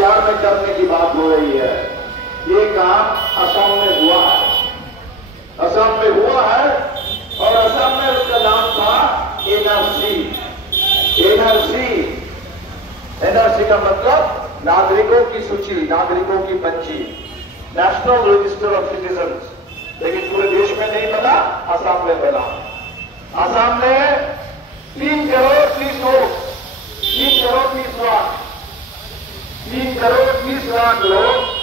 बिहार में करने की बात हो रही है। ये काम असम में हुआ है, असम में हुआ है और असम में उसका नाम था एनआरसी। एनआरसी, एनआरसी का मतलब नागरिकों की सूची, नागरिकों की पर्ची, नेशनल रजिस्टर ऑफ सिटीजन्स। लेकिन पूरे देश में नहीं बना, असम में बना। असम में 3 करोड़ 30 लोग, 3 करोड़ 30 लाख, 3 करोड़ 30 लाख लोग,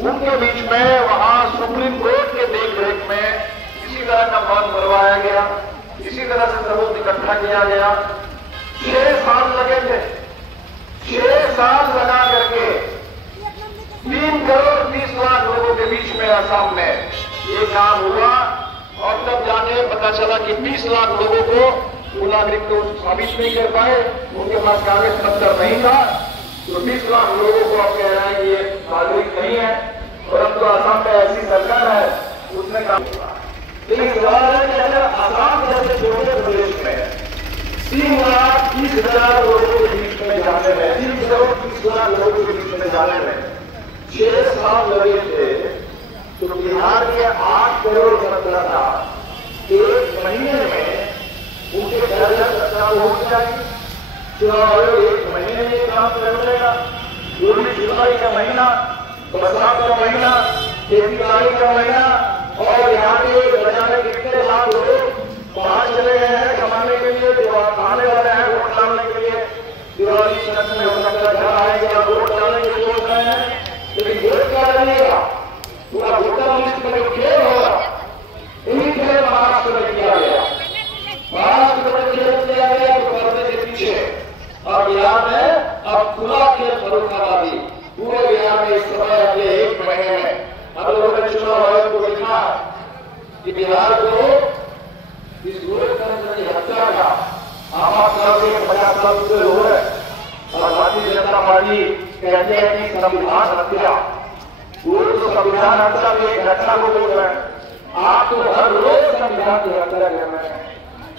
उनके बीच में वहां सुप्रीम कोर्ट के देखरेख में किसी तरह का फॉर्म भरवाया गया, किसी तरह से सबूत इकट्ठा किया गया। 6 साल लगे थे, 6 साल लगा करके 3 करोड़ 30 लाख लोगों के बीच में असम में ये काम हुआ। और तब जाके पता चला कि 20 लाख लोगों को नागरिक को साबित नहीं कर पाए, उनके पास कागज पत्र नहीं था। तो 20 लाख लोगों को आप कह रहे हैं कि ये नागरिक नहीं है। और अब तो असम में ऐसी सरकार है, उसने काम किया। लेकिन सवाल है कि अगर असम जैसे छोटे प्रदेश में 3 लाख 30 हजार लोगों के बीच में जाने में, 3 करोड़ 30 लाख लोगों के बीच में जाने में 6 साल लगे थे, तो बिहार के 8 करोड़ जनता था 1 महीने में उनके घर सरकार पहुंच जाएगी। चुनाव आयोग 1 महीने में काम कर लेगा। जुलाई का महीना, बरसात का महीना, खेती बाड़ी का महीना, और यहाँ के बजाने कितने लाख लोग बाहर चले गए हैं कमाने के लिए, जो आने वाले हैं वोट डालने के लिए। दिवाली छठ में हो सकता घर आएगा, वोट डालने के लिए होता है, लेकिन वोट क्या डालिएगा, पूरा वोटर लिस्ट में खेल होगा। इन्हीं खेल महाराष्ट्र में किया गया, महाराष्ट्र में खेल किया गया तो करने के पीछे। और बिहार में अब खुला खेल शुरू करा दी। पूरे बिहार में इस समय अगले 1 महीने में हम लोगों ने चुनाव आयोग को लिखा कि बिहार को इस लोकतंत्र की हत्या का आपातकाल के 50 साल से हो रहे और भारतीय जनता पार्टी कहते हैं कि संविधान हत्या, वो तो संविधान हत्या की एक घटना को बोल रहे हैं। आप तो हर रोज संविधान की हत्या कर रहे हैं।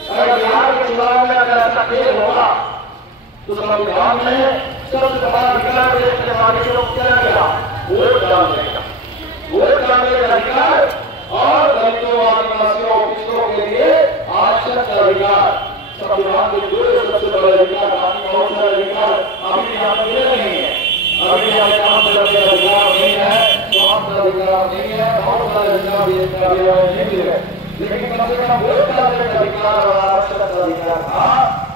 अगर बिहार के चुनाव में अगर ऐसा खेल होगा तो संविधान में सबसे बड़ा अधिकार देश के नागरिकों को क्या मिला, वोट डालने का, वोट डालने का अधिकार और दलितों आदिवासियों पिछड़ों के लिए आरक्षण का अधिकार। संविधान के जो सबसे बड़े अधिकार, बाकी बहुत सारे अधिकार अभी यहाँ मिले नहीं है। अभी यहाँ काम करने का अधिकार नहीं है, स्वास्थ्य का अधिकार नहीं है, बहुत सारे अधिकार नहीं मिले, लेकिन कम से कम वोट डालने का अधिकार और आरक्षण का अधिकार था।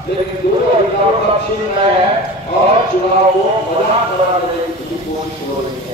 लेकिन दोनों अधिकारों का छीन रहे हैं और चुनाव को बदनाम करा देने की कोशिश हो रही है।